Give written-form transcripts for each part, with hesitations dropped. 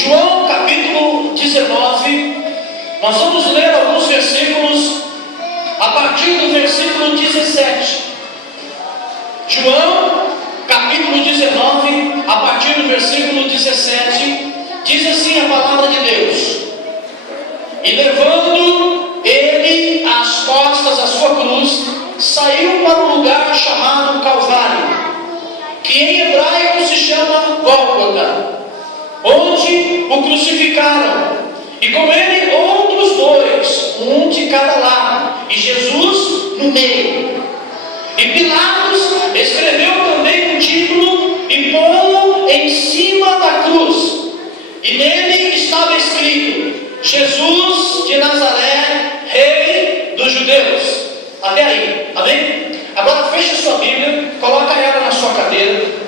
João capítulo 19, nós vamos ler alguns versículos a partir do versículo 17. João capítulo 19, a partir do versículo 17, diz assim a palavra de Deus: E levando ele às costas a sua cruz, saiu para um lugar chamado Calvário, que em hebraico se chama Gólgota, onde o crucificaram, e com ele outros dois, um de cada lado, e Jesus no meio. E Pilatos escreveu também um título e pô-lo em cima da cruz, e nele estava escrito: Jesus de Nazaré, Rei dos Judeus. Até aí, amém? Agora feche sua Bíblia, coloca ela na sua cadeira.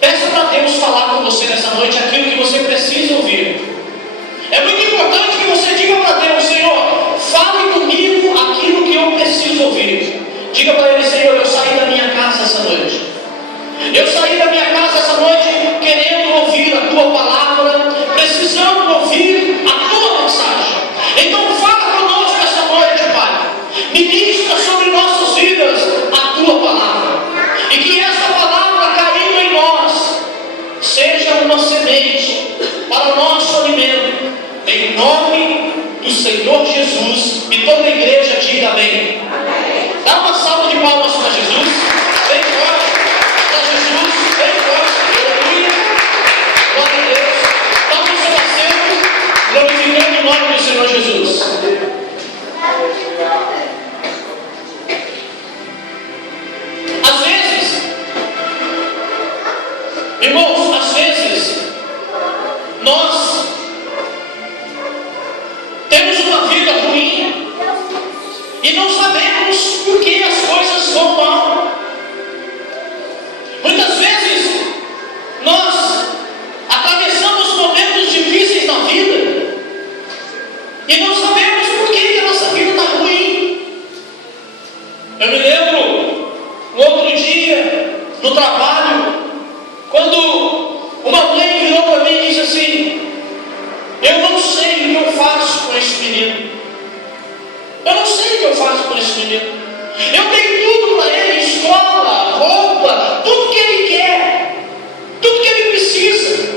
Peça para Deus falar com você nessa noite aquilo que você precisa ouvir. É muito importante que você diga para Deus: Senhor, fale comigo aquilo que eu preciso ouvir. Diga para Ele: Senhor, eu saí da minha casa essa noite. Eu saí da minha casa essa noite querendo ouvir a Tua palavra, precisando ouvir a Tua mensagem. Então fala conosco essa noite, Pai. Ministra sobre nossas vidas a Tua palavra. E que essa palavra caindo em nós seja uma semente para o nosso alimento. Em nome do Senhor Jesus. E toda a igreja diga amém. Dá uma salva de palmas para Jesus. Bem forte para Jesus. Bem forte. Aleluia. Glória a Deus. Tome o seu assento, glorificando o nome do Senhor Jesus. Às vezes, irmãos, às vezes nós temos uma vida ruim e não sabemos por que as coisas vão mal. Muitas vezes nós atravessamos momentos difíceis na vida e não sabemos por que a nossa vida está ruim. Eu me lembro um outro dia no trabalho, quando uma mãe virou para mim e disse assim: eu não sei o que eu faço com esse menino. Eu não sei o que eu faço com esse menino. Eu dei tudo para ele: escola, roupa, tudo que ele quer, tudo que ele precisa.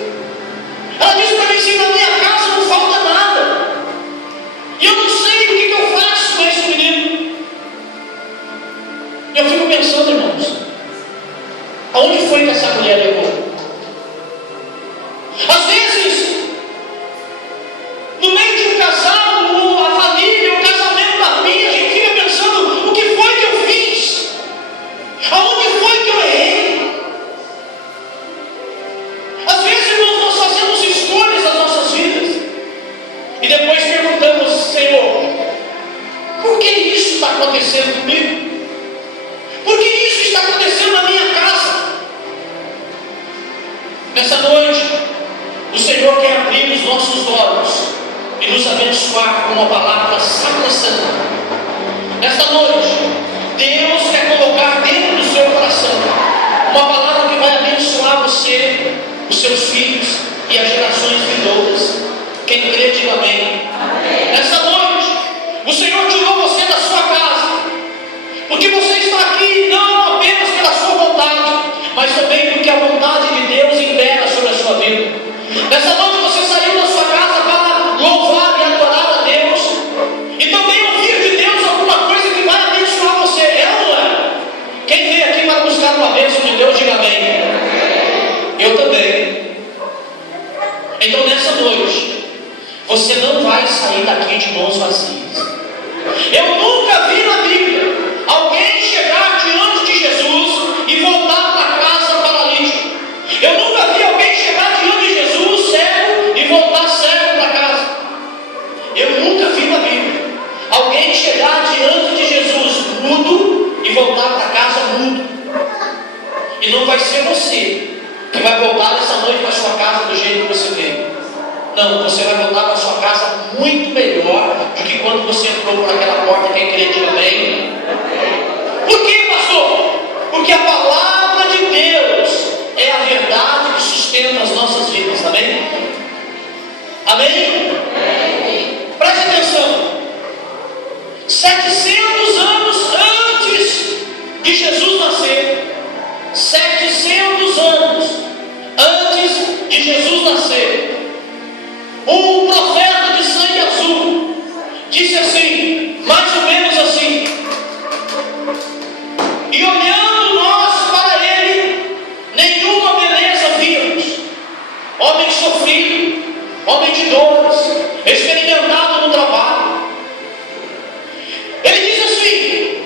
Ela disse para mim assim: na minha casa não falta nada. E eu não sei o que eu faço com esse menino. E eu fico pensando, irmãos, aonde foi que essa mulher levou? Às vezes, no meio de um casal, a família, o casamento da família, a gente fica pensando: o que foi que eu fiz? Aonde foi que eu errei? Às vezes, irmãos, nós fazemos escolhas nas nossas vidas e depois perguntamos: Senhor, por que isso está acontecendo comigo? Por que isso está acontecendo na minha casa? Nessa noite, o Senhor quer abrir os nossos olhos e nos abençoar com uma palavra sacrossanta. Nesta noite, Deus quer colocar dentro do seu coração uma palavra que vai abençoar você, os seus filhos e as gerações vindouras. Quem crê, diga amém. Nesta noite, o Senhor tirou você da sua casa, porque você está aqui não apenas pela sua vontade, mas também porque a vontade de Deus impera sobre a sua vida. Nessa noite você saiu da sua casa para louvar e adorar a Deus, e também ouvir de Deus alguma coisa que vai abençoar você. É ou não é? Quem veio aqui para buscar uma bênção de Deus, diga amém. Eu também. Então nessa noite, você não vai sair daqui de mãos vazias. Eu nunca vi na Bíblia alguém chegar diante de Jesus e voltar para casa paralítico. Eu nunca vi alguém chegar diante de Jesus cego e voltar cego para casa. Eu nunca vi na Bíblia alguém chegar diante de Jesus mudo e voltar para casa mudo. E não vai ser você que vai voltar essa noite para sua casa do jeito que você veio. Não, você vai voltar para sua casa muito melhor do que quando você entrou por aquela porta. Quem crê, diga amém. Por quê, pastor? Porque a palavra de Deus é a verdade que sustenta as nossas vidas, amém? Amém? Preste atenção. 700 anos antes de Jesus nascer, 700 anos antes de Jesus nascer, um profeta de sangue azul disse assim, mais ou menos assim: e olhando nós para ele, nenhuma beleza vimos, homem sofrido, homem de dores, experimentado no trabalho. Ele diz assim,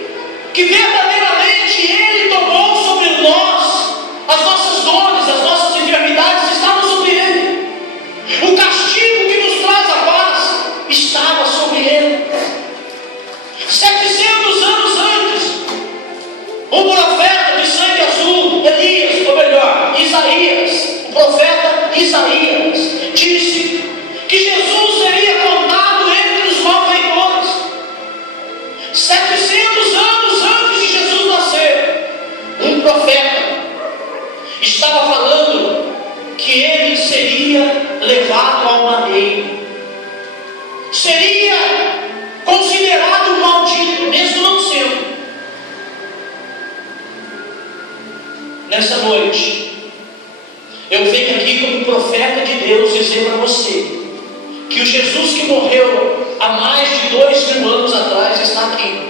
que verdadeiramente ele tomou sobre nós as nossas dores, as nossas enfermidades estavam sobre ele. O castigo que nos traz a paz estava sobre ele. 700 anos antes, um profeta de sangue azul, Elias, ou melhor, Isaías, o profeta Isaías, disse que Jesus seria contado entre os malfeitores. 700 anos antes de Jesus nascer, um profeta estava falando que ele seria levado ao madeiro, seria considerado maldito, mesmo não sendo. Nessa noite, eu venho aqui como profeta de Deus dizer para você que o Jesus que morreu há mais de 2000 anos atrás está aqui.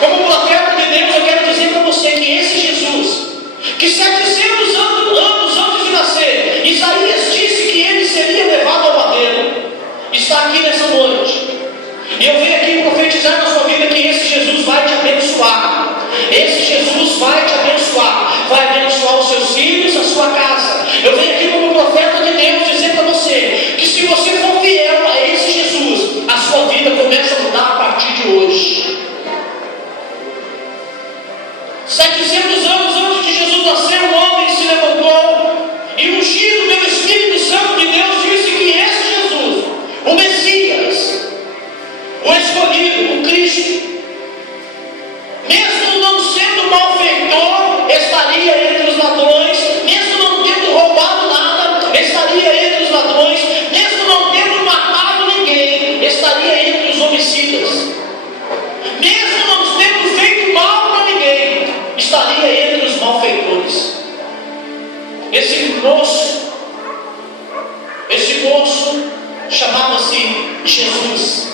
Como profeta de Deus, eu quero dizer para você que esse Jesus, que 700 anos antes de nascer, Isaías disse que ele seria levado ao madeiro, está aqui nessa noite. E eu venho aqui profetizar na sua vida que esse Jesus vai te abençoar. Esse Jesus vai te abençoar, vai abençoar os seus filhos, a sua casa. Eu venho aqui como profeta de Deus dizer para você que se você for fiel a esse Jesus, a sua vida começa a mudar a partir de hoje. 700 anos antes de Jesus nascer, um homem se levantou e, ungido pelo Espírito Santo de Deus, disse que esse Jesus, o Messias, o escolhido, o Cristo, mesmo não sendo malfeitor, estaria entre os ladrões, mesmo não tendo roubado nada, estaria entre os ladrões, mesmo não tendo matado ninguém, estaria entre os homicidas, mesmo não tendo feito mal para ninguém, estaria entre os malfeitores. Esse moço chamava-se Jesus.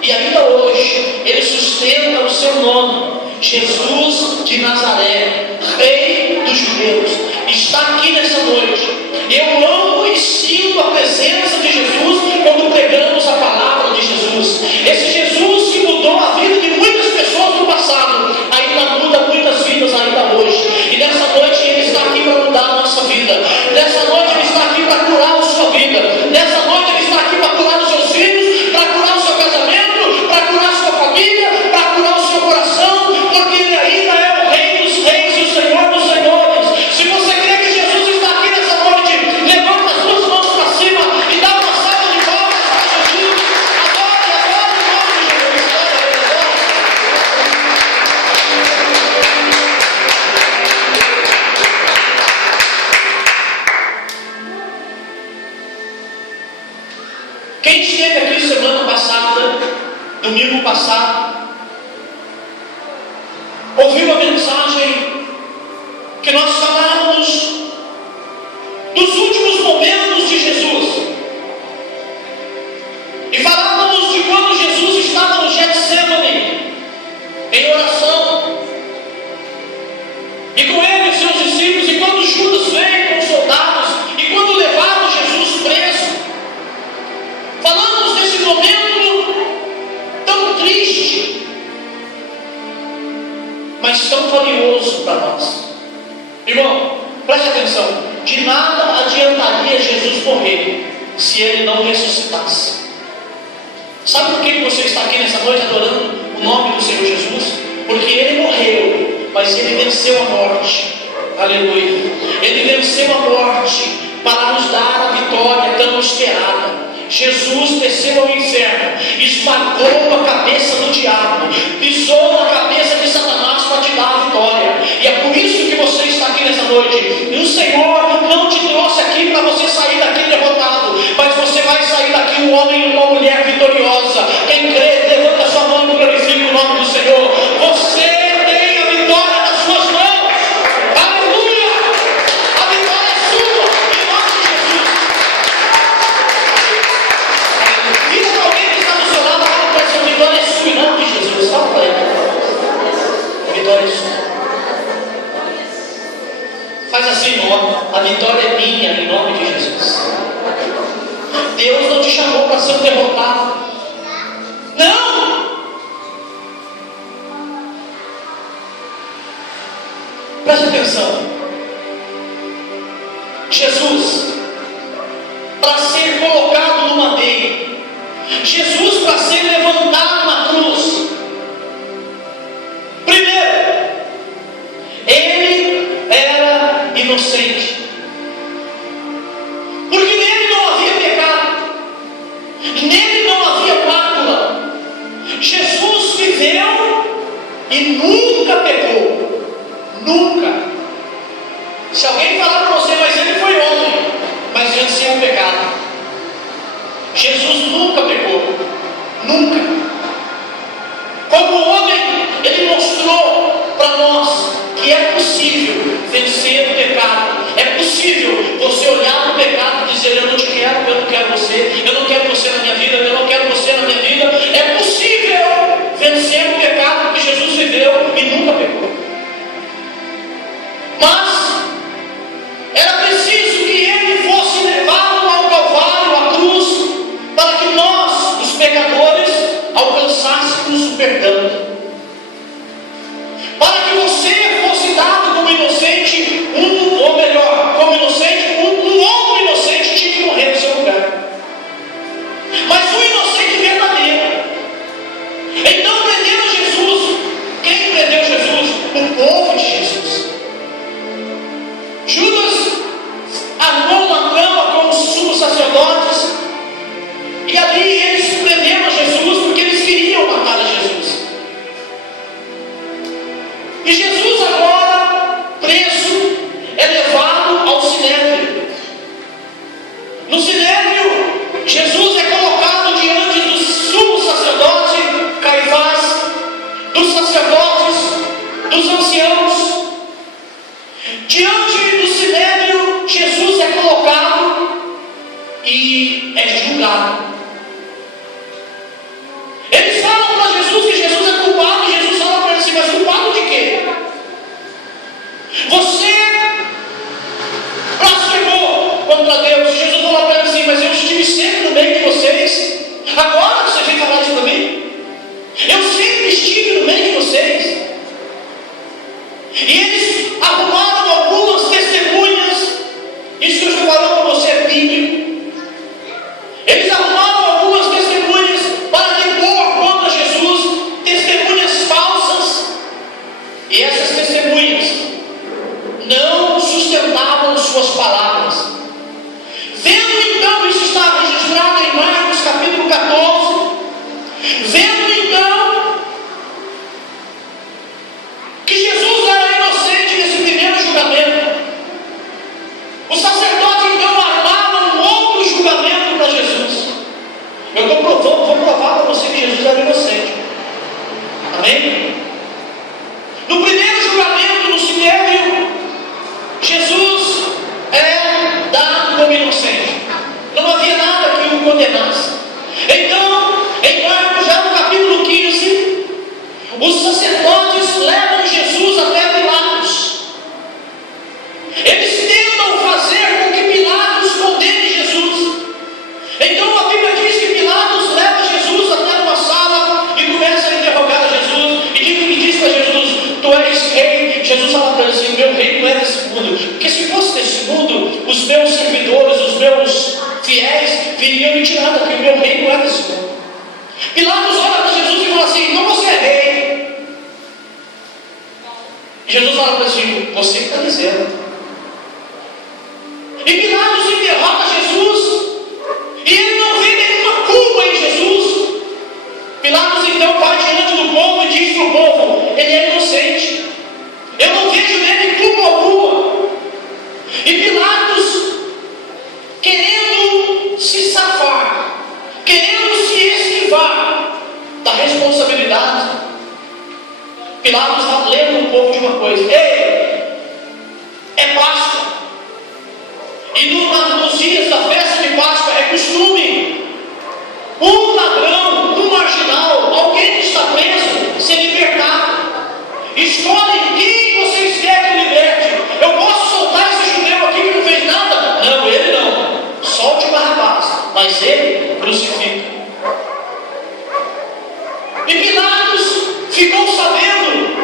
E ainda hoje, ele sustenta o seu nome, Jesus de Nazaré, Rei dos Judeus. Está aqui nessa noite. Eu amo e sinto a presença de Jesus quando pregamos a palavra de Jesus. Esse Jesus que mudou a vida de muitas pessoas no passado, ainda muda muitas vidas ainda hoje. E nessa noite ele está aqui para mudar a nossa vida. Nessa noite ele está aqui para curar a sua vida. Nessa noite ele está aqui para curar os seus filhos, para curar o seu casamento, para curar a sua família, para curar o seu coração, porque ele ainda é o Rei dos Reis e o Senhor dos Senhores. Se você crê que Jesus está aqui nessa noite, levanta as suas mãos para cima e dá uma salva de palmas para Jesus. Adore, adore o nome de Jesus. Quem esteve aqui semana passada, domingo passado, ouviu a mensagem que nós falávamos dos últimos momentos de Jesus. E falávamos de quando Jesus estava no Getsemane, em oração. E com ele, os seus discípulos, e quando Judas veio com os soldados, e quando levaram Jesus preso. Falamos desse momento tão triste, mas tão valioso para nós. Irmão, preste atenção. De nada adiantaria Jesus morrer se ele não ressuscitasse. Sabe por que você está aqui nessa noite adorando o nome do Senhor Jesus? Porque ele morreu, mas ele venceu a morte. Aleluia. Ele venceu a morte para nos dar a vitória tão esperada. Jesus desceu ao inferno, esmagou a cabeça do diabo, pisou na cabeça de Satanás para te dar a vitória. E é por isso que você está aqui nessa noite. E o Senhor não te trouxe aqui para você sair daqui derrotado. de um homem e uma mulher vitoriosa. Quem crê, levanta sua mão e glorifica o nome do Senhor. Você tem a vitória nas suas mãos. Aleluia! A vitória é sua, em nome de Jesus. Diga para alguém que está do seu lado, essa vitória é sua, em nome de Jesus. Fala para ele. A vitória é sua. Faz assim, irmão, a vitória é minha, em nome de Jesus. Deus não te chamou para ser um derrotado. Não! Preste atenção. Jesus, para ser colocado no madeiro, Jesus, para ser levantado na cruz, primeiro, ele era inocente, porque nele não havia pecado, nele não havia mácula. Jesus viveu e nunca pecou, nunca. Se alguém falar para você, mas ele foi homem, mas venceu o pecado. Jesus nunca pecou, nunca. Como homem, ele mostrou para nós que é possível vencer o pecado. É possível você olhar para o pecado e dizer: eu não te quero, eu não quero você, eu não quero você na minha vida, eu não quero você na minha vida. É possível vencer o pecado que Jesus viveu e nunca pecou. Mas era preciso que ele fosse levado ao Calvário, à cruz, para que nós, os pecadores, alcançássemos o perdão. Para que você fosse dado como inocente, ou melhor, como inocente, um outro inocente tinha que morrer no seu lugar. Mas o inocente verdadeiro. Então prenderam Jesus. Quem prendeu Jesus? O povo de Jesus. Judas armou uma cama com os sumos sacerdotes, e ali eles prenderam Jesus porque eles queriam matar a Jesus. E Jesus agora, preso, é levado ao sinédrio. No sinédrio, Jesus é colocado diante do sumo sacerdote Caifás, dos sacerdotes, dos anciãos. Diante do sinédrio, Jesus é colocado e é julgado. Eles falam para Jesus que Jesus é culpado, e Jesus fala para eles assim: mas culpado de quê? Você blasfemou contra Deus. Jesus falou para eles assim: mas eu estive sempre no meio de vocês. Agora você vem falar isso para mim? Eu sempre estive no meio de vocês. E eles arrumaram algumas testemunhas. Isso que eu estou falando para você é bíblico. Eles arrumaram algumas testemunhas para depor contra Jesus, testemunhas falsas. E essas testemunhas não sustentavam suas palavras. Vendo então, isso está registrado em Marcos capítulo 14. Vendo então que Jesus era inocente nesse primeiro julgamento, o sacerdote então armava um outro julgamento para Jesus. Eu vou provar para você que Jesus era inocente. Amém? No primeiro julgamento, no sinédrio, Jesus é dado como inocente. Não havia nada que o condenasse. Então, em Marcos, já no capítulo 15, os sacerdotes levam Jesus até Pilatos. Eles tentam fazer com que Pilatos condene Jesus. Então a Bíblia diz que Pilatos leva Jesus até uma sala e começa a interrogar a Jesus, e diz para Jesus: tu és rei? Jesus fala para ele assim: meu rei não é desse mundo, porque se fosse desse mundo, os meus servidores, os meus fiéis viriam me tirar daqui. O meu rei não é desse mundo. Pilatos olha para Jesus e fala assim: então você é rei? E Jesus fala para ele assim: você que está dizendo. E Pilatos interroga Jesus, e ele não vê nenhuma culpa em Jesus. Pilatos então vai diante do povo e diz para o povo: ele é inocente, eu não vejo nele culpa alguma. E Pilatos, querendo se safar, dias da festa de Páscoa é costume um ladrão, um marginal, alguém que está preso, ser libertado. Escolhem quem vocês querem que liberte. Eu posso soltar esse judeu aqui que não fez nada? Não, ele não. Solte o Barrabás, mas ele crucifica. E Pilatos ficou sabendo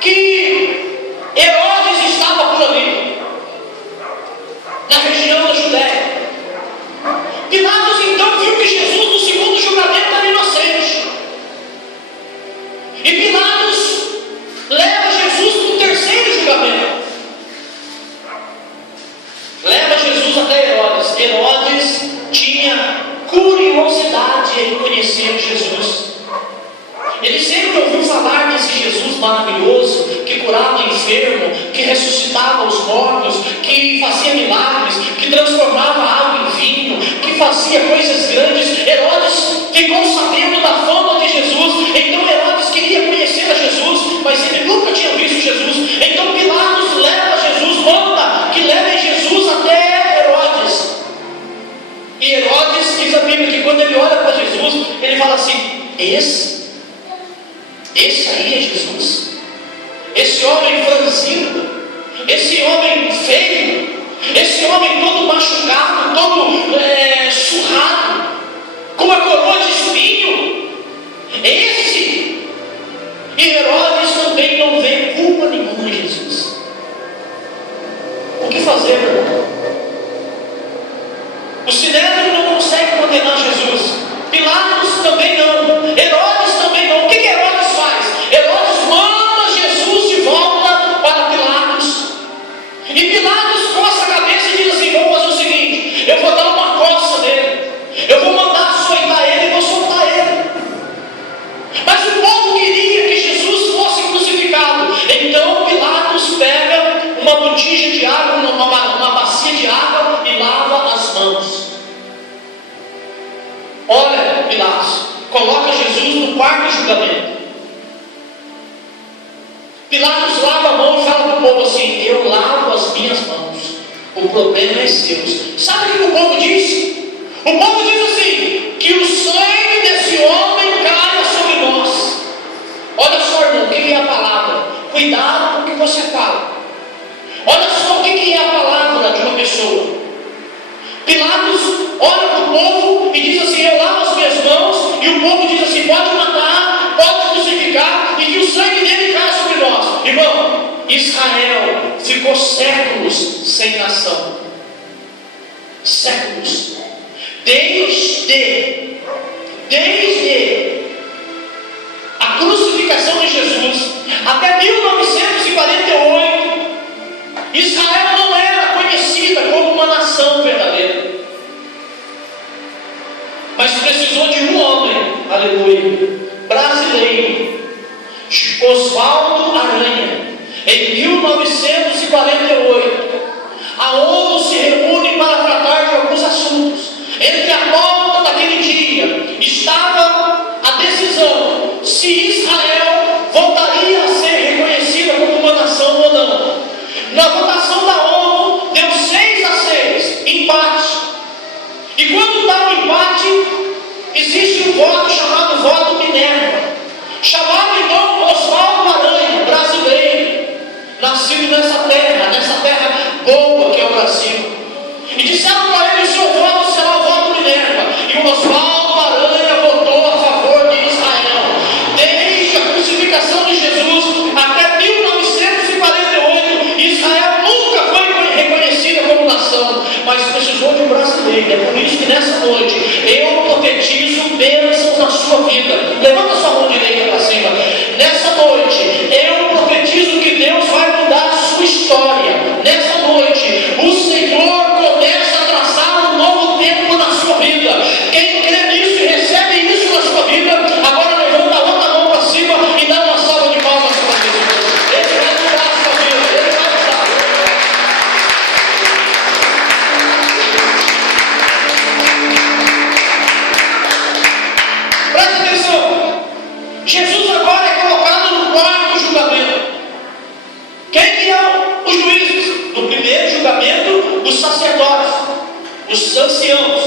que Herodes estava por ali, na região da Judéia. Pilatos então viu que Jesus no segundo julgamento era inocente. E Pilatos leva Jesus para o terceiro julgamento. Leva Jesus até Herodes. Herodes tinha curiosidade em conhecer Jesus. Ele sempre ouviu falar desse Jesus maravilhoso, que curava o enfermo, que ressuscitava os mortos, que fazia milagres, que transformava água em vinho, que fazia coisas grandes. Herodes ficou sabendo da fama de Jesus, então Herodes queria conhecer a Jesus, mas ele nunca tinha visto Jesus. Então Pilatos leva Jesus, manda que leve Jesus até Herodes. E Herodes, diz a Bíblia, que quando ele olha para Jesus, ele fala assim: esse aí é Jesus? Esse homem franzino, esse homem feio, esse homem todo machucado, todo surrado, com a coroa de espinho, esse? E Herodes também não vê culpa nenhuma em Jesus. O que fazer, meu irmão? O Sinédrio não consegue condenar Jesus, Pilatos também não, Herodes também não. O que Herodes faz? Herodes manda Jesus de volta para Pilatos. E Pilatos coça a cabeça e diz assim: vamos fazer o seguinte, eu vou dar uma coça nele, eu vou mandar açoitar ele e vou soltar ele. Mas o povo queria que Jesus fosse crucificado. Então Pilatos pega uma botija de água, uma bacia de água e lava as mãos. Olha, Pilatos, coloca Jesus no quarto julgamento. Pilatos lava a mão e fala para o povo assim: eu lavo as minhas mãos, o problema é seu. Sabe o que o povo disse? O povo diz assim: que o sangue desse homem caia sobre nós. Olha só, irmão, o que é a palavra? Cuidado com o que você fala. Olha só o que é a palavra de uma pessoa. Pilatos olha para o povo e diz assim: eu lavo as minhas mãos. E o povo diz assim: pode matar, pode crucificar, e que o sangue dele caia sobre nós. Irmão, Israel ficou séculos sem nação. Séculos. Desde a crucificação de Jesus até 1948, Israel não era conhecida como uma nação verdadeira. Mas precisou de um homem, aleluia, brasileiro, Oswaldo Aranha, em 1948. A ONU se reúne para tratar de alguns assuntos. Entre a pauta daquele dia estava a decisão se Israel voltaria a ser reconhecida como uma nação ou não. Na votação da ONU deu 6-6, empate. E quando dá um empate, existe um voto chamado voto Minerva. Chamaram então Oswaldo Aranha, brasileiro, nascido nessa terra boa que é o Brasil. E disseram para ele: o seu voto será o voto Minerva. E o Oswaldo Aranha votou a favor de Israel. Desde a crucificação de Jesus até 1948, Israel nunca foi reconhecida como nação, mas precisou de um brasileiro. É por isso que nessa noite eu profetizo bênçãos na sua vida. Levanta sua mão direita para cima. Nessa noite eu profetizo que Deus vai mudar a sua história. Nessa noite o Senhor começa a traçar um novo tempo na sua vida. Quem crê nisso e recebe isso na sua vida, agora levanta a outra mão para cima e dá uma salva de palmas para Jesus. Ele vai mudar a sua vida, ele vai mudar. Presta atenção. Jesus agora é colocado no quarto julgamento. Quem que é os juízes? os anciãos,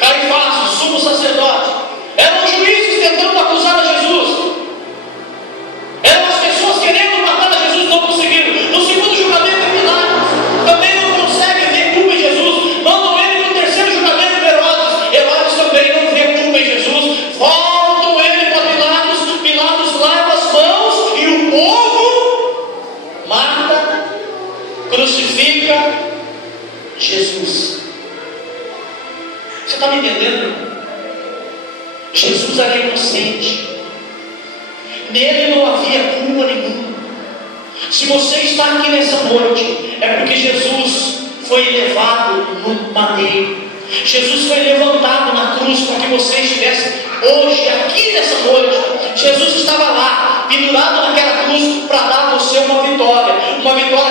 Caifás, o sumo sacerdote, eram os juízes tentando acusar a Jesus, eram as pessoas querendo matar a Jesus, não conseguiram. No segundo julgamento, Pilatos também não consegue ver culpa em Jesus, mandam ele no terceiro julgamento, Herodes também não vê culpa em Jesus, voltam ele para Pilatos, Pilatos lava as mãos e o povo mata, crucifica Jesus. Você está me entendendo, irmão? Jesus era inocente, nele não havia culpa nenhuma. Se você está aqui nessa noite, é porque Jesus foi elevado no madeiro, Jesus foi levantado na cruz para que você estivesse hoje aqui nessa noite. Jesus estava lá, pendurado naquela cruz, para dar a você uma vitória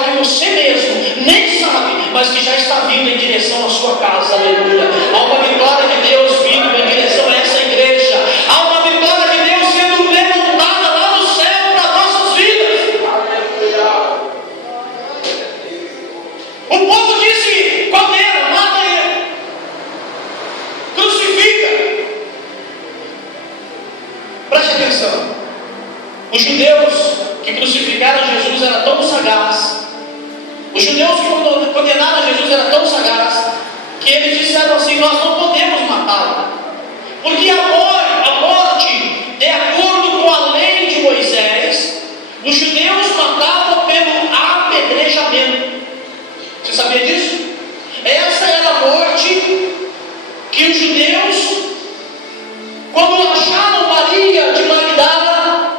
que você mesmo nem sabe, mas que já está vindo em direção à sua casa. Aleluia. Há uma vitória de Deus vindo em direção a essa igreja, há uma vitória de Deus sendo levantada lá no céu para nossas vidas. O povo disse: condena, mata ele, crucifica. Preste atenção, os judeus que crucificaram Jesus eram tão sagazes, os judeus que condenaram Jesus eram tão sagazes, que eles disseram assim: nós não podemos matá-lo, porque a morte, de acordo com a lei de Moisés, os judeus matavam pelo apedrejamento. Você sabia disso? Essa era a morte que os judeus, quando acharam Maria de Magdala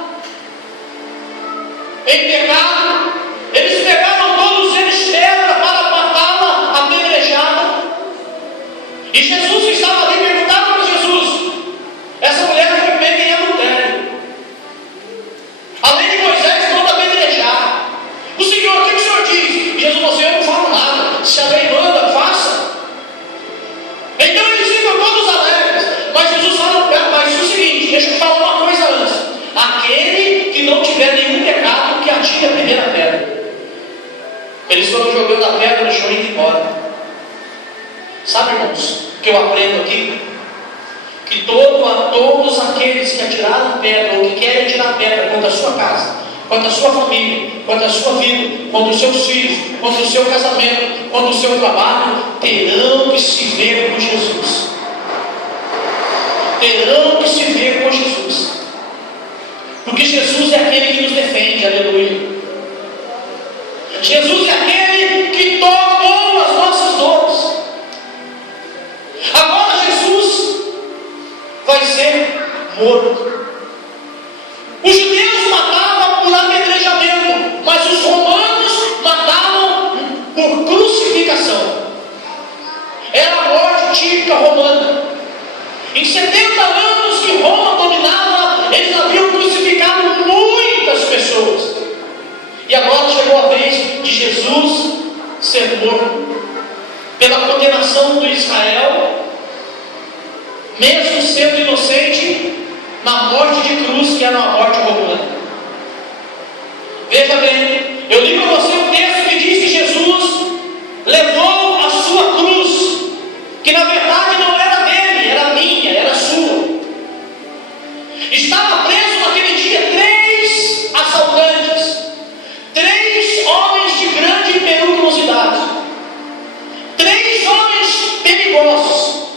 em pecado, eles pegaram todos eles pedra para matá-la apedrejada. E Jesus estava ali, perguntaram para Jesus: essa mulher foi pega em adultério, a lei de Moisés manda apedrejar. O Senhor, o que o Senhor diz? E Jesus falou assim: eu não falo nada, se a lei manda, faça. Então eles ficam todos alegres, mas Jesus fala: mas o seguinte, deixa eu falar uma coisa antes, aquele que não tiver nenhum pecado, que atire a primeira pedra. Eles foram jogando a pedra no chão e indo embora. Sabe, irmãos, o que eu aprendo aqui? Que todos aqueles que atiraram pedra, ou que querem atirar pedra contra a sua casa, contra a sua família, contra a sua vida, contra os seus filhos, contra o seu casamento, contra o seu trabalho, terão que se ver com Jesus. Terão que se ver com Jesus. Porque Jesus é aquele que nos defende, aleluia. Jesus é aquele que tomou as nossas dores. Agora Jesus vai ser morto. Os judeus matavam por apedrejamento, mas os romanos matavam por crucificação. Era a morte típica romana. Em 70 anos que Roma dominava, eles haviam crucificado muitas pessoas. E agora chegou a vez de Jesus ser morto. Pela condenação do Israel, mesmo sendo inocente, na morte de cruz, que era uma morte romana. Veja bem, eu li para você um texto que diz que Jesus levou a sua cruz, que na verdade não era dele, era minha, era sua. Estava preso naquele dia 3 assaltantes, 3 homens de grande periculosidade, 3 homens perigosos: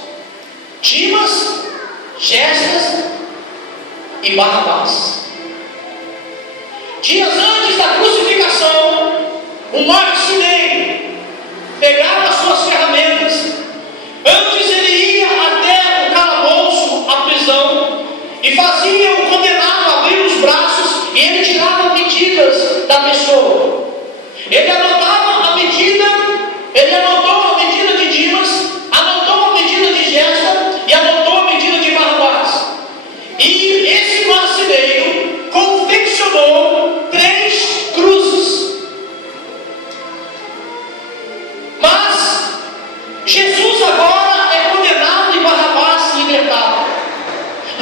Dimas, Gestas e Barrabás. Dias antes da crucificação, o marceneiro pegava as suas ferramentas. Antes ele ia até o calabouço, a prisão, e fazia o condenado abrir os braços, e ele tirava medidas da pessoa. Ele anotava a medida, ele anotou a medida de Dimas, anotou a medida de Gesta e anotou a medida de Barrabás. E esse marceneiro confeccionou 3 cruzes. Mas Jesus agora é condenado e Barrabás libertado.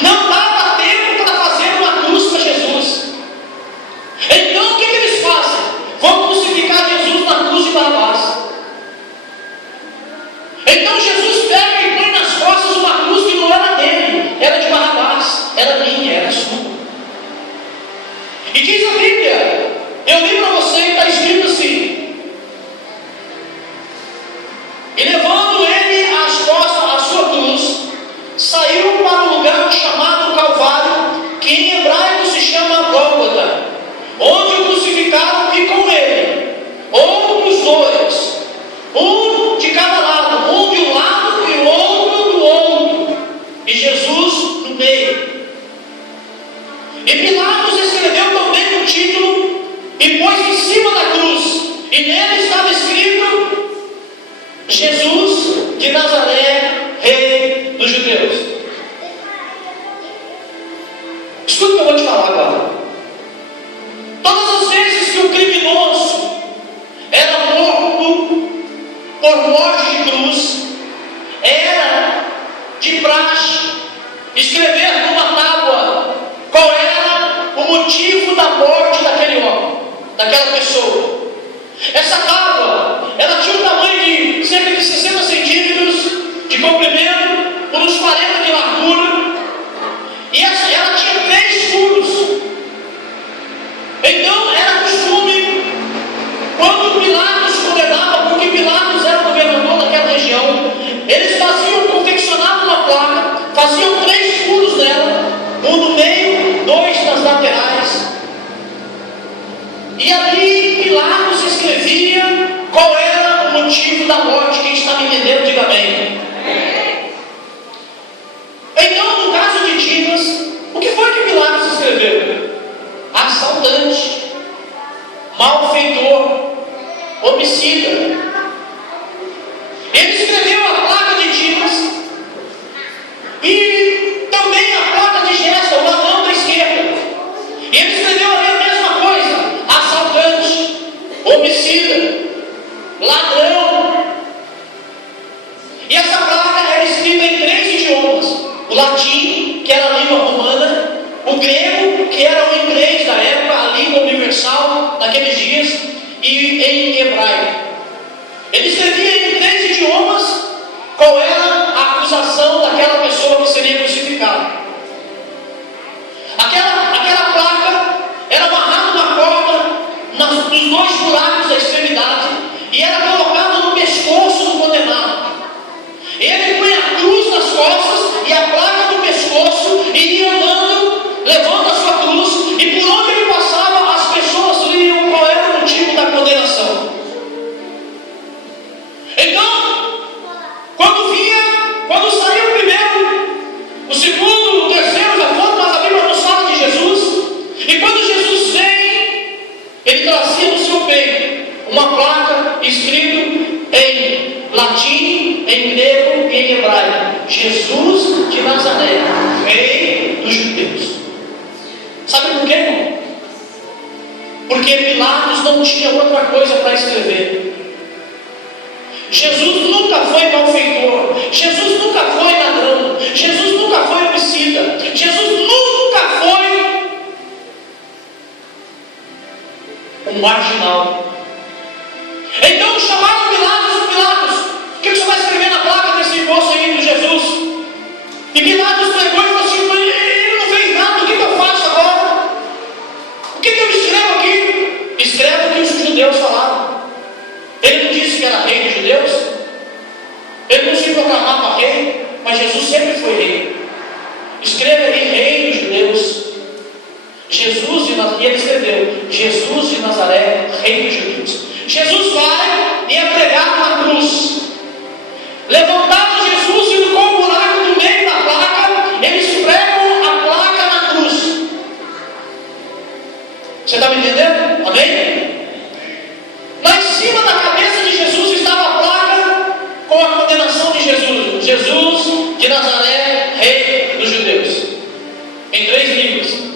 Não dava tempo para fazer uma cruz para Jesus. Então o que eles fazem? Vão crucificar Jesus Então Jesus pega e põe nas costas uma cruz que não era dele, era de Barrabás, era minha, era sua. E diz a Bíblia, eu li para você, está escrito assim: e levando ele às costas a sua cruz, saiu para um lugar chamado Calvário, que em hebraico se chama Gólgota, onde o crucificaram e com ele, ou os dois, um de cada lado, um de um lado e o outro do outro, e Jesus no meio. E Pilatos escreveu também um título e pôs em cima da cruz, e nele estava escrito: Jesus de Nazaré, Rei dos Judeus. Escuta o que eu vou te falar agora. Todas as vezes que o criminoso era morto por morte de cruz, era de praxe escrever numa tábua qual era o motivo da morte daquele homem, daquela pessoa. Essa tábua, ela tinha um tamanho de cerca de 60 centímetros de comprimento, por uns 40 de largura, e ela tinha 3 furos. Então era costume, quando Pilatos condenava, porque Pilatos era o governador daquela região, eles confeccionavam uma placa, faziam 3 furos nela, um no meio, 2 nas laterais, e ali Pilatos escrevia qual era o motivo da morte. Quem está me entendendo, diga amém. Então, no caso de Dimas, o que foi que Pilatos escreveu? Assaltante, malfeitor, homicida. Ele escreveu a placa de Dimas e também a placa de Gesta, o ladrão da esquerda. E ele escreveu ali a mesma coisa: assaltante, homicida, ladrão. E essa placa era escrita em 3 idiomas: o latim, que era a língua romana, o grego, que era o inglês da época, a língua universal naqueles dias, e em hebraico. Ele escrevia em 3 idiomas qual era a acusação daquela pessoa que seria crucificada. Aquela placa era amarrada numa corda nos 2 buracos da extremidade e era colocada no pescoço do condenado. Ele punha a cruz nas costas e a placa no pescoço e ia andando, levando a sua cruz, e por onde ele passava, as pessoas liam qual era o motivo da condenação. Então, quando saiu o primeiro, o segundo, o terceiro já foram, mas a Bíblia não fala de Jesus. E quando Jesus vem, ele trazia no seu peito uma placa escrito em latim, em grego e em hebraico: Jesus de Nazaré, Rei dos Judeus. Sabe por quê, irmão? Porque Pilatos não tinha outra coisa para escrever. Jesus nunca foi malfeitor, Jesus nunca foi ladrão, Jesus nunca foi homicida, Jesus nunca foi um marginal. Então chamaram Pilatos: o que você vai escrever na placa desse moço aí do Jesus? E Pilatos pegou e falou assim: mas ele não fez nada, o que eu faço agora? O que eu escrevo aqui? Escreve o que os judeus falaram. Ele não disse que era rei dos judeus? Ele não se proclamava rei, mas Jesus sempre foi rei. Escreve ali: Rei dos Judeus. Jesus de Nazaré. E ele escreveu: Jesus de Nazaré, Rei dos Judeus. Jesus vai e é pregado na cruz. Levantado Jesus e com o buraco no meio da placa, eles pregam a placa na cruz. Você está me entendendo? Amém? Lá em cima da cabeça de Jesus estava a placa com a condenação de Jesus: Jesus de Nazaré, Rei dos Judeus, em 3 línguas.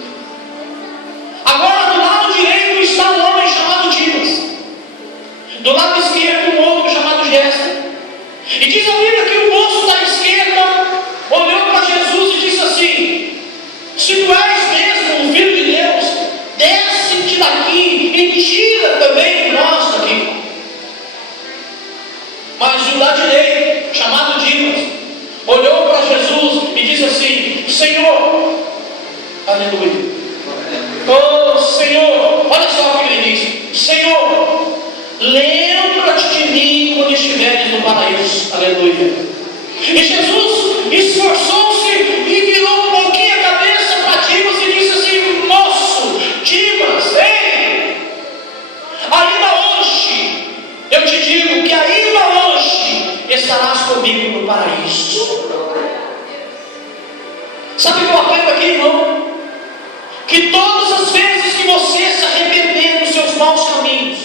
Agora, do lado direito está um homem chamado Dimas, do lado esquerdo um outro chamado Gesta. E diz a Bíblia que o moço da esquerda olhou para Jesus e disse assim: se tu és mesmo o Filho de Deus, desce-te daqui e tira também nós daqui. Mas o da direita, chamado Dimas, olhou para Jesus e disse assim: Senhor, aleluia. Oh Senhor, olha só o que ele diz: Senhor, lembra-te de mim quando estiveres no paraíso. Aleluia. E Jesus esforçou-se e virou um pouquinho a cabeça para Dimas e disse assim: moço, Dimas, ei, ainda hoje, eu te digo que ainda hoje estarás comigo no paraíso. Sabe o que eu aprendo aqui, irmão? Que todas as vezes que você se arrepender dos seus maus caminhos,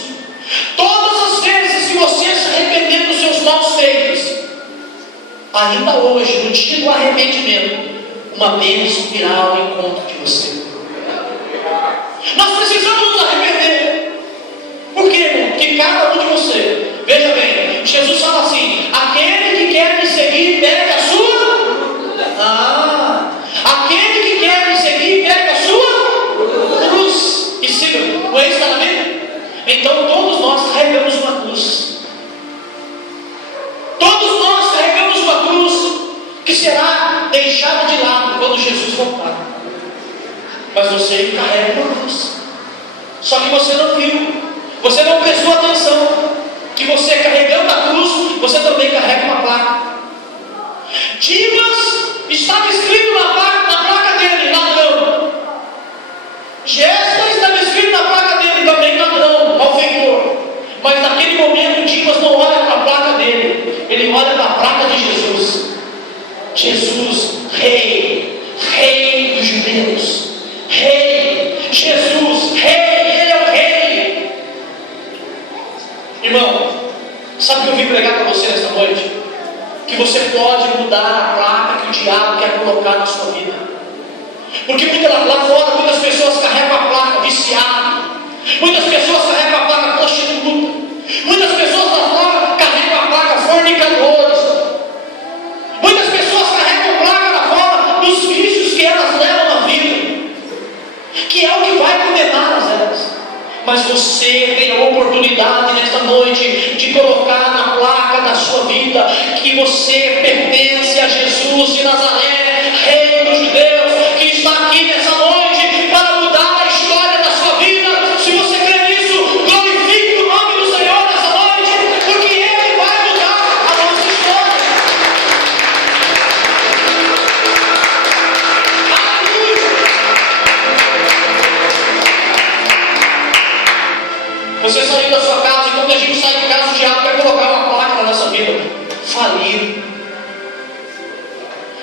todas as vezes que você se arrepender dos seus maus feitos, ainda hoje, no dia do arrependimento, uma bênção virá ao encontro de você. Nós precisamos nos arrepender. Por quê, irmão? Porque cada um de você, veja bem, Jesus fala assim: aquele que quer me seguir, pegue a sua. Aquele que quer me seguir, pegue a sua cruz e siga. Não é isso que está na Bíblia? Então todos nós carregamos uma cruz. Todos nós carregamos uma cruz que será deixada de lado quando Jesus voltar. Mas você carrega uma cruz. Só que você não viu, você não prestou atenção que você carregando a cruz, você também carrega uma placa. Dimas estava escrito na placa dele, ladrão. Jéssica estava escrito na placa dele também, ladrão, malfeitor. Mas naquele momento Dimas não olha para a placa dele, ele olha para a placa de Jesus. Jesus, rei, rei dos judeus, rei, Jesus, rei, ele é o rei. Irmão, sabe o que eu vim pregar para você nesta noite? Que você pode mudar a placa que o diabo quer colocar na sua vida. Porque lá fora muitas pessoas carregam a placa viciado, muitas pessoas carregam a placa prostituta, muitas pessoas lá fora carregam a placa fornicadores, muitas pessoas carregam a placa lá fora dos vícios que elas levam na vida, que é o que vai condená-las. Mas você tem a oportunidade nesta noite de colocar na placa da sua vida que você pertence a Jesus de Nazaré, rei dos judeus, que está aqui nessa noite para mudar a história da sua vida. Se você crê nisso, glorifique o nome do Senhor nessa noite, porque Ele vai mudar a nossa história. Aleluia! Você saiu da sua casa, e quando a gente sai de casa, o diabo quer colocar uma placa na nossa vida: falido.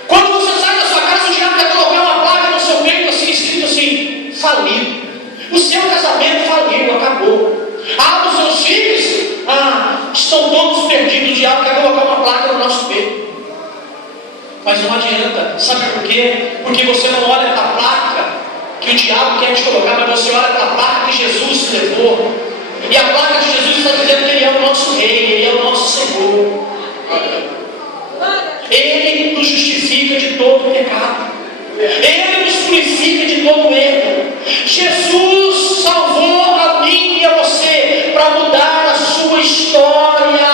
Quando você sai da sua casa, o diabo quer colocar uma placa no seu peito, assim, escrito assim: falido. O seu casamento faliu, acabou. Os seus filhos, estão todos perdidos. O diabo quer colocar uma placa no nosso peito. Mas não adianta. Sabe por quê? Porque você não olha para a placa que o diabo quer te colocar, mas você olha para a placa que Jesus te levou. E a placa de Jesus está dizendo que Ele é o nosso Rei, Ele é o nosso Senhor. Ele nos justifica de todo pecado, Ele nos purifica de todo erro. Jesus salvou a mim e a você para mudar a sua história.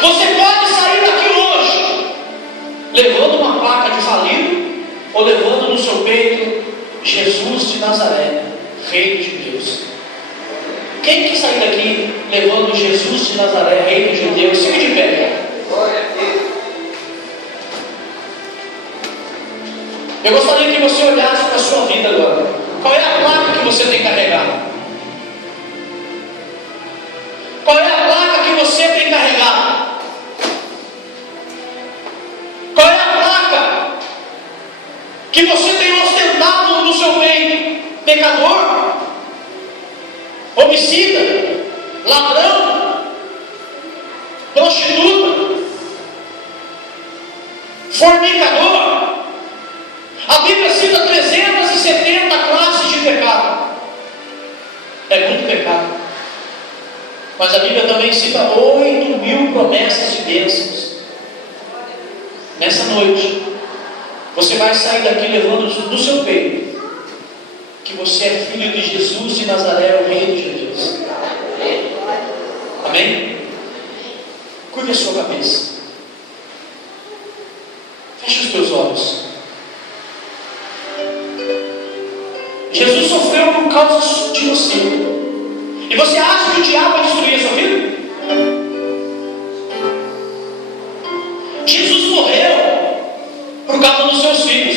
Você pode sair daqui hoje levando uma placa de falido, ou levando no seu peito Jesus de Nazaré, Rei de Deus. Quem que sair daqui levando Jesus de Nazaré, Rei dos judeus? Fique de pé. Eu gostaria que você olhasse para a sua vida agora. Qual é a placa que você tem carregado? Qual é a placa que você tem carregado? Qual é a placa que você tem ostentado no seu peito? Pecador? Homicida? Ladrão? Prostituta? Fornicador? A Bíblia cita 370 classes de pecado. É muito pecado. Mas a Bíblia também cita 8.000 promessas de bênçãos. Nessa noite, você vai sair daqui levando no seu peito que você é filho de Jesus de Nazaré, o Rei dos judeus. Amém? Curve a sua cabeça. Feche os teus olhos. Jesus sofreu por causa de você. E você acha que o diabo vai destruir a sua vida? Jesus morreu por causa dos seus filhos.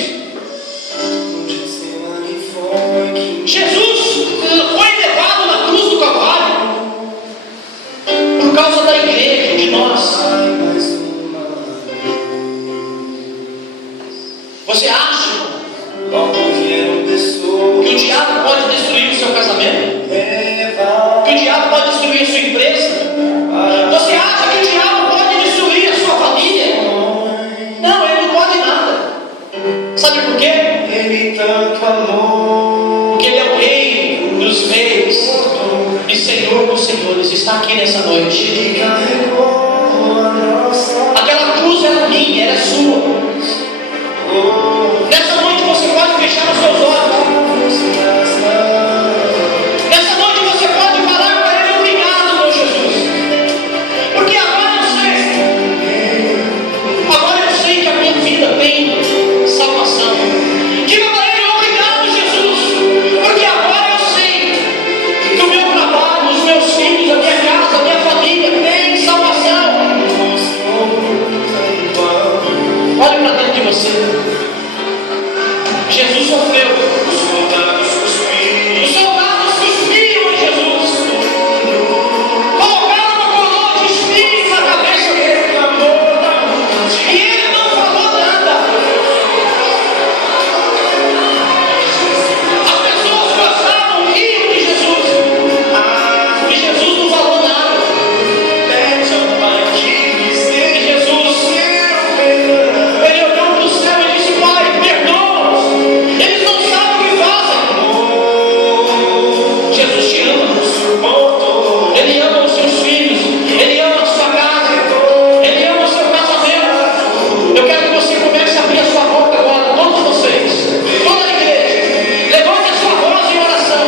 Jesus foi levado na cruz do Calvário por causa da igreja, de nós. Você acha que o diabo pode destruir o seu casamento? Que o diabo pode destruir a sua empresa? Você acha que o diabo pode destruir a sua família? Não, ele não pode nada. Sabe por quê? Porque ele é o rei dos reis e Senhor dos senhores. Está aqui nessa noite. Aquela cruz era minha, era sua. Nessa noite você pode fechar os seus olhos. Nessa noite você pode falar para ele: obrigado, meu Jesus. Porque agora eu sei que a minha vida tem salvação. Diga para ele: obrigado, Jesus. Porque agora eu sei que o meu trabalho, os meus filhos, a minha casa, a minha família tem salvação. Olhe para dentro de você. Jesus sofreu. Os soldados cuspiram em Jesus. Colocaram uma coroa de espinhos na cabeça dele. E ele não falou nada. As pessoas passavam rindo de Jesus. E Jesus não falou nada. E Jesus, ele olhou para o céu e disse: Pai, perdoa-os. Eles não sabem o que fazem. Jesus te ama. Ele ama os seus filhos. Ele ama a sua casa. Ele ama o seu casamento. Eu quero que você comece a abrir a sua boca agora, todos vocês, toda a igreja. Levante a sua voz em oração.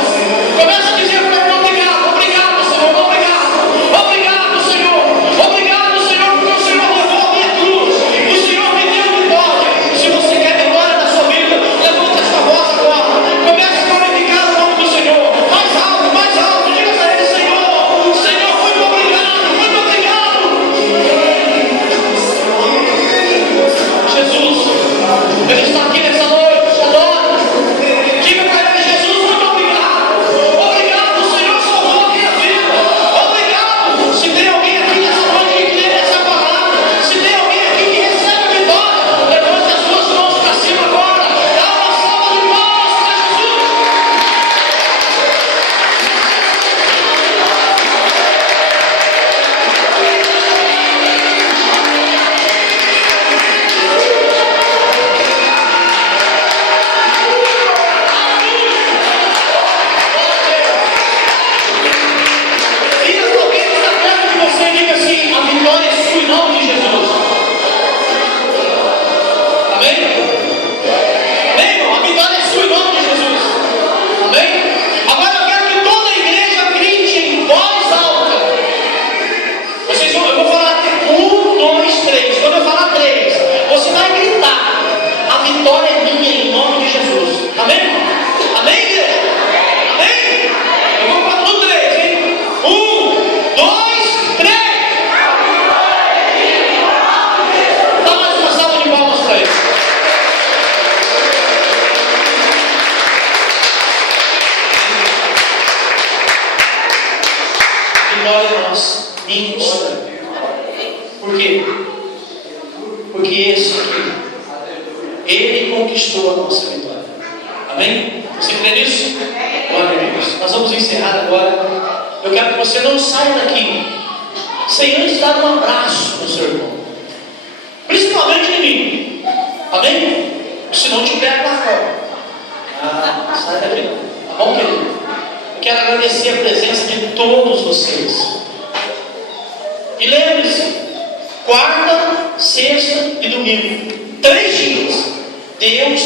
Comece a dizer para ele: obrigado, obrigado, Senhor, obrigado. Obrigado, Senhor. Obrigado, Senhor, porque o Senhor levou a minha cruz. O Senhor me deu vitória. Se você quer vitória na sua vida, levante a sua voz agora. Comece a glorificar o nome do Senhor. Mais alto, mais alto. Diga para ele: Senhor, Senhor, muito obrigado, muito obrigado. Jesus, ele está aqui nessa noite. Adore. Diga para ele: Jesus, muito obrigado. Obrigado, Senhor, salvou a minha vida. Obrigado. Se tem alguém aqui nessa noite que crê nessa palavra, se tem alguém aqui que recebe a vitória, levante as suas mãos para cima agora. Dá uma salva de palmas para Jesus. Vira para alguém que está perto de você e diga assim: a vitória é sua em nome de Jesus. Amém? Amém, irmão? A vitória é sua em nome de Jesus. Amém? Agora eu quero que toda a igreja grite em voz alta. Eu vou falar 1, 2, 3. Quando eu falar 3, você vai gritar: a vitória é minha em nome de Jesus. Amém, irmão? Amém, igreja? Amém? Eu vou falar no 3, hein? 1, 2, 3. Dá mais uma salva de palmas para ele. Vitória é nossa, minha e sua. Por quê? Porque esse aqui, ele conquistou a nossa vitória. Amém? Você crê nisso? Glória a Deus. Nós vamos encerrar agora. Eu quero que você não saia daqui sem antes dar um abraço no seu irmão. Principalmente em mim. Amém? Se não te pego lá fora. Sai daqui não. Tá bom, querido? Eu quero agradecer a presença de todos vocês. E lembre-se: quarta, sexta e domingo, 3 dias, Deus